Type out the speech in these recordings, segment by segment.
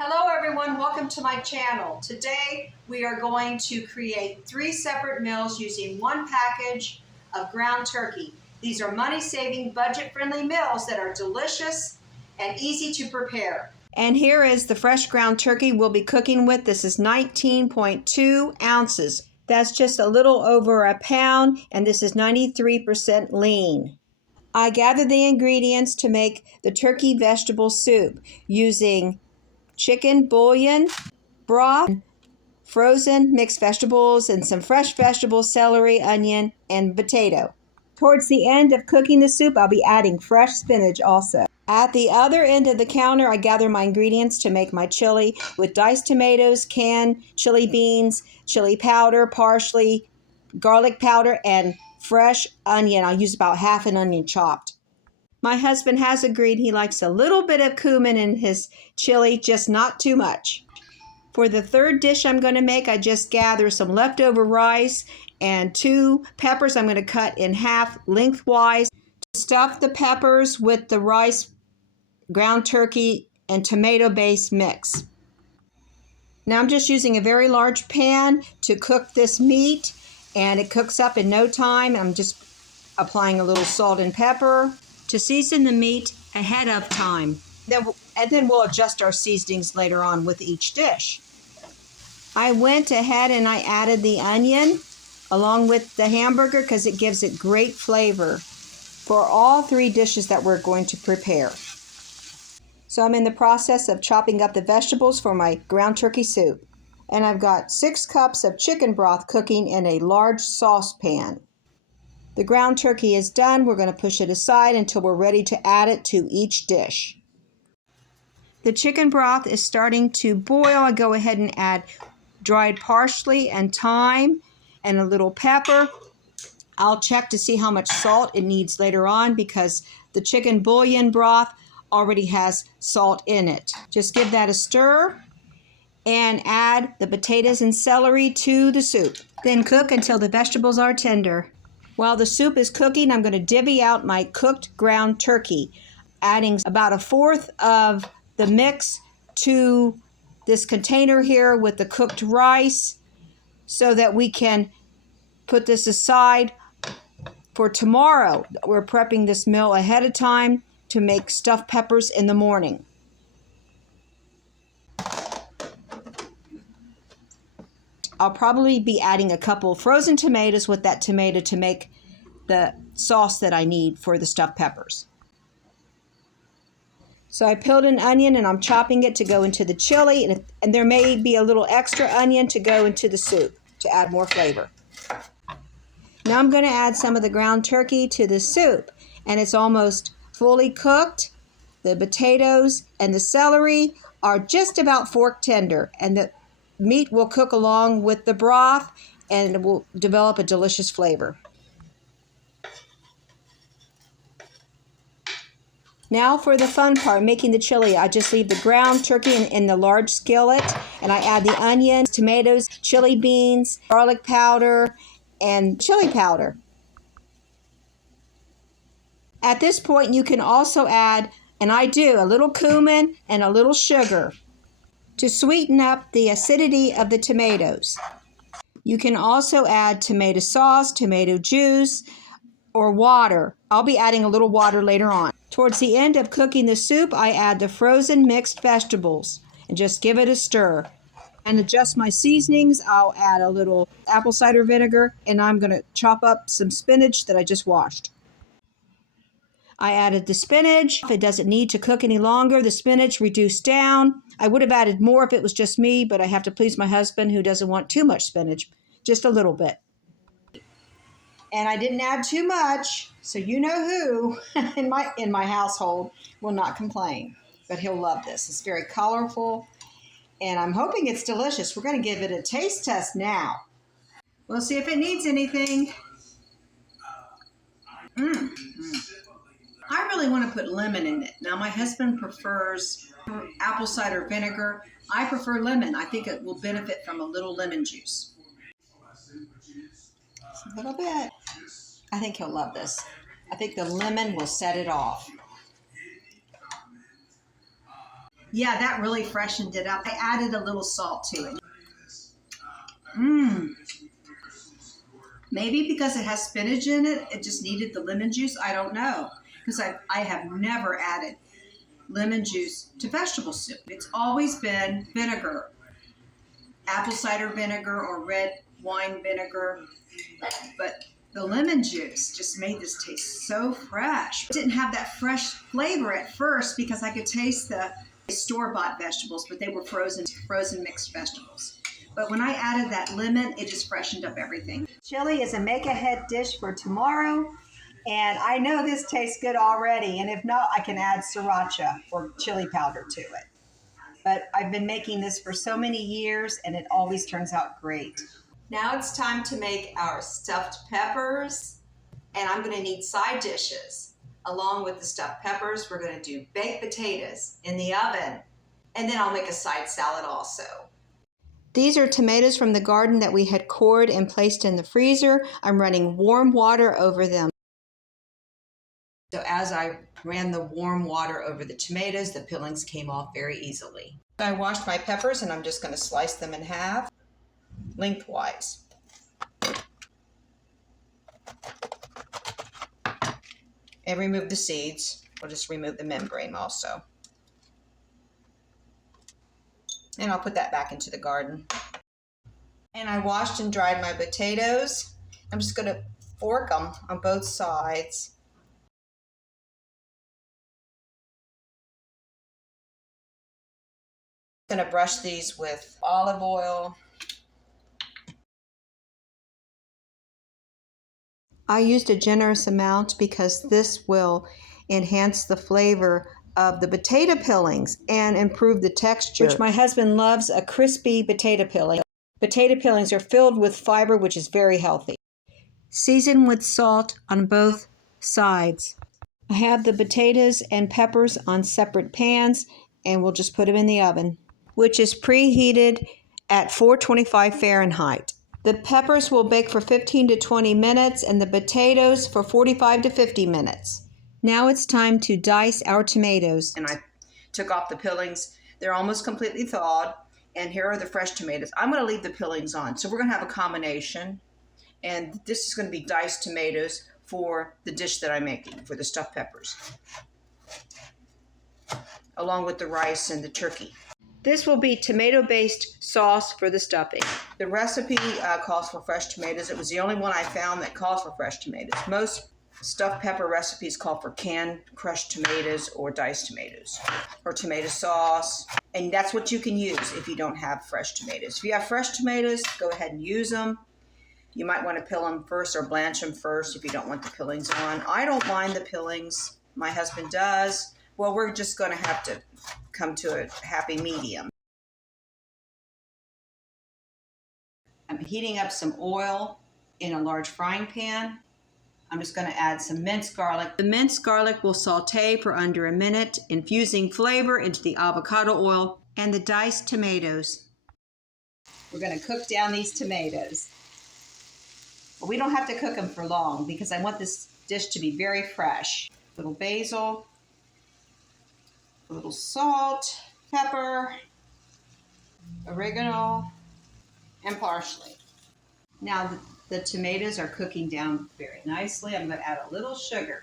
Hello everyone, welcome to my channel. Today we are going to create 3 separate meals using one package of ground turkey. These are money-saving, budget-friendly meals that are delicious and easy to prepare. And here is the fresh ground turkey we'll be cooking with. This is 19.2 ounces. That's just a little over a pound, and this is 93% lean. I gathered the ingredients to make the turkey vegetable soup using chicken bouillon, broth, frozen mixed vegetables, and some fresh vegetables, celery, onion, and potato. Towards the end of cooking the soup, I'll be adding fresh spinach also. At the other end of the counter, I gather my ingredients to make my chili with diced tomatoes, canned chili beans, chili powder, parsley, garlic powder, and fresh onion. I'll use about half an onion chopped. My husband has agreed he likes a little bit of cumin in his chili, just not too much. For the third dish I'm going to make, I just gather some leftover rice and 2 peppers I'm going to cut in half lengthwise. Stuff the peppers with the rice, ground turkey, and tomato-based mix. Now I'm just using a very large pan to cook this meat, and it cooks up in no time. I'm just applying a little salt and pepper to season the meat ahead of time. Then we'll adjust our seasonings later on with each dish. I went ahead and I added the onion along with the hamburger because it gives it great flavor for all 3 dishes that we're going to prepare. So I'm in the process of chopping up the vegetables for my ground turkey soup. And I've got 6 cups of chicken broth cooking in a large saucepan. The ground turkey is done. We're going to push it aside until we're ready to add it to each dish. The chicken broth is starting to boil. I go ahead and add dried parsley and thyme and a little pepper. I'll check to see how much salt it needs later on because the chicken bouillon broth already has salt in it. Just give that a stir and add the potatoes and celery to the soup. Then cook until the vegetables are tender. While the soup is cooking, I'm going to divvy out my cooked ground turkey, adding about 1/4 of the mix to this container here with the cooked rice so that we can put this aside for tomorrow. We're prepping this meal ahead of time to make stuffed peppers in the morning. I'll probably be adding a couple frozen tomatoes with that tomato to make the sauce that I need for the stuffed peppers. So I peeled an onion and I'm chopping it to go into the chili, and there may be a little extra onion to go into the soup to add more flavor. Now I'm going to add some of the ground turkey to the soup, and it's almost fully cooked. The potatoes and the celery are just about fork tender, and the meat will cook along with the broth and it will develop a delicious flavor. Now for the fun part, making the chili. I just leave the ground turkey in the large skillet, and I add the onions, tomatoes, chili beans, garlic powder, and chili powder. At this point, you can also add, and I do, a little cumin and a little sugar to sweeten up the acidity of the tomatoes. You can also add tomato sauce, tomato juice, or water. I'll be adding a little water later on. Towards the end of cooking the soup, I add the frozen mixed vegetables and just give it a stir. And adjust my seasonings. I'll add a little apple cider vinegar, and I'm going to chop up some spinach that I just washed. I added the spinach. If it doesn't need to cook any longer, the spinach reduced down. I would have added more if it was just me, but I have to please my husband who doesn't want too much spinach, just a little bit. And I didn't add too much, so you know who in my household will not complain, but he'll love this. It's very colorful, and I'm hoping it's delicious. We're going to give it a taste test now. We'll see if it needs anything. I really want to put lemon in it. Now, my husband prefers apple cider vinegar. I prefer lemon. I think it will benefit from a little lemon juice. Just a little bit. I think he'll love this. I think the lemon will set it off. Yeah, that really freshened it up. I added a little salt to it. Mmm. Maybe because it has spinach in it, it just needed the lemon juice. I don't know. Because I have never added lemon juice to vegetable soup. It's always been vinegar, apple cider vinegar or red wine vinegar. But the lemon juice just made this taste so fresh. It didn't have that fresh flavor at first because I could taste the store-bought vegetables, but they were frozen mixed vegetables. But when I added that lemon, it just freshened up everything. Chili is a make-ahead dish for tomorrow, and I know this tastes good already, and if not, I can add sriracha or chili powder to it. But I've been making this for so many years, and it always turns out great. Now it's time to make our stuffed peppers, and I'm going to need side dishes. Along with the stuffed peppers, we're going to do baked potatoes in the oven, and then I'll make a side salad also. These are tomatoes from the garden that we had cored and placed in the freezer. I'm running warm water over them. So as I ran the warm water over the tomatoes, the peelings came off very easily. I washed my peppers, and I'm just going to slice them in half, lengthwise. And remove the seeds. We'll just remove the membrane also. And I'll put that back into the garden. And I washed and dried my potatoes. I'm just going to fork them on both sides. I'm going to brush these with olive oil. I used a generous amount because this will enhance the flavor of the potato peelings and improve the texture, which my husband loves, a crispy potato peeling. Potato peelings are filled with fiber, which is very healthy. Season with salt on both sides. I have the potatoes and peppers on separate pans, and we'll just put them in the oven, which is preheated at 425 Fahrenheit. The peppers will bake for 15 to 20 minutes and the potatoes for 45 to 50 minutes. Now it's time to dice our tomatoes. And I took off the peelings. They're almost completely thawed. And here are the fresh tomatoes. I'm going to leave the peelings on. So we're going to have a combination. And this is going to be diced tomatoes for the dish that I'm making, for the stuffed peppers, along with the rice and the turkey. This will be tomato-based sauce for the stuffing. The recipe calls for fresh tomatoes. It was the only one I found that calls for fresh tomatoes. Most stuffed pepper recipes call for canned crushed tomatoes or diced tomatoes or tomato sauce. And that's what you can use if you don't have fresh tomatoes. If you have fresh tomatoes, go ahead and use them. You might want to peel them first or blanch them first if you don't want the peelings on. I don't mind the peelings. My husband does. Well, we're just going to have to come to a happy medium. I'm heating up some oil in a large frying pan. I'm just going to add some minced garlic. The minced garlic will saute for under a minute, infusing flavor into the avocado oil and the diced tomatoes. We're going to cook down these tomatoes. But we don't have to cook them for long because I want this dish to be very fresh. A little basil, a little salt, pepper, oregano, and parsley. Now the tomatoes are cooking down very nicely. I'm going to add a little sugar.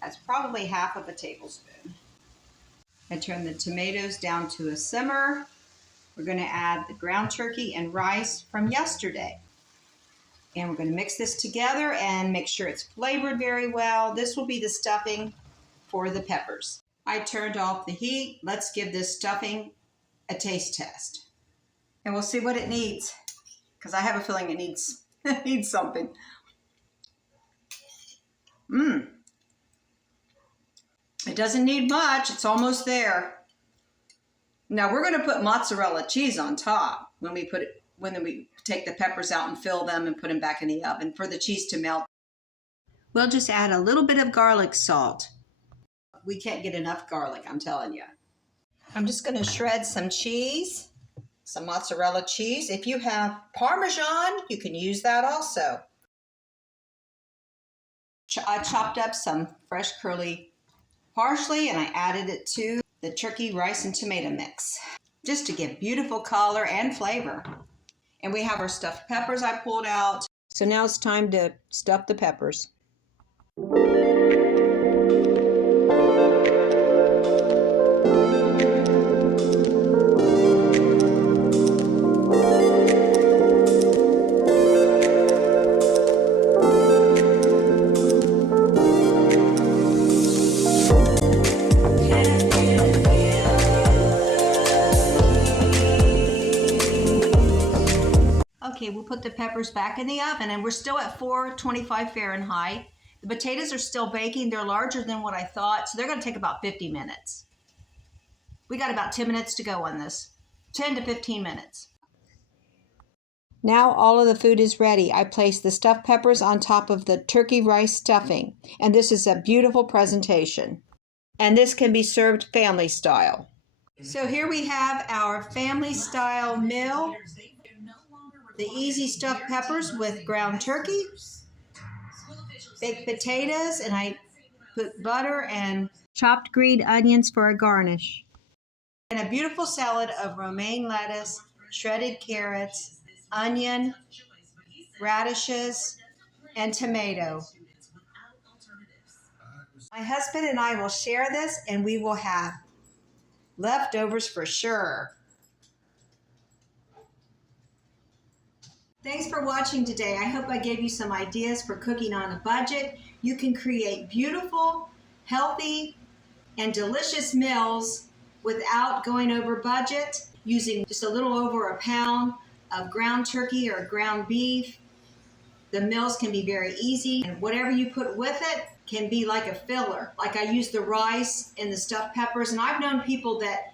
That's probably half of a tablespoon. I turn the tomatoes down to a simmer. We're going to add the ground turkey and rice from yesterday. And we're going to mix this together and make sure it's flavored very well. This will be the stuffing for the peppers. I turned off the heat. Let's give this stuffing a taste test. And we'll see what it needs, because I have a feeling it needs, needs something. It doesn't need much. It's almost there. Now we're going to put mozzarella cheese on top when we take the peppers out and fill them and put them back in the oven for the cheese to melt. We'll just add a little bit of garlic salt. We can't get enough garlic, I'm telling you. I'm just going to shred some cheese, some mozzarella cheese. If you have Parmesan, you can use that also. I chopped up some fresh curly parsley, and I added it to the turkey, rice, and tomato mix, just to give beautiful color and flavor. And we have our stuffed peppers I pulled out. So now it's time to stuff the peppers. Okay, we'll put the peppers back in the oven, and we're still at 425 Fahrenheit. The potatoes are still baking. They're larger than what I thought, so they're going to take about 50 minutes. We got about 10 minutes to go on this, 10 to 15 minutes. Now all of the food is ready. I placed the stuffed peppers on top of the turkey rice stuffing, and this is a beautiful presentation. And this can be served family style. So here we have our family style meal. The easy stuffed peppers with ground turkey, baked potatoes, and I put butter and chopped green onions for a garnish. And a beautiful salad of romaine lettuce, shredded carrots, onion, radishes, and tomato. My husband and I will share this, and we will have leftovers for sure. Thanks for watching today. I hope I gave you some ideas for cooking on a budget. You can create beautiful, healthy, and delicious meals without going over budget, using just a little over a pound of ground turkey or ground beef. The meals can be very easy, and whatever you put with it can be like a filler. Like I used the rice and the stuffed peppers, and I've known people that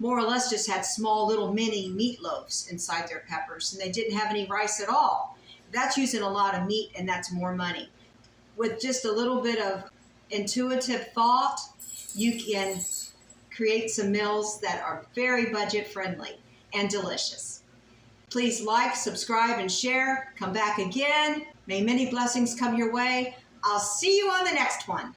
more or less just had small little mini meatloaves inside their peppers, and they didn't have any rice at all. That's using a lot of meat, and that's more money. With just a little bit of intuitive thought, you can create some meals that are very budget friendly and delicious. Please like, subscribe, and share. Come back again. May many blessings come your way. I'll see you on the next one.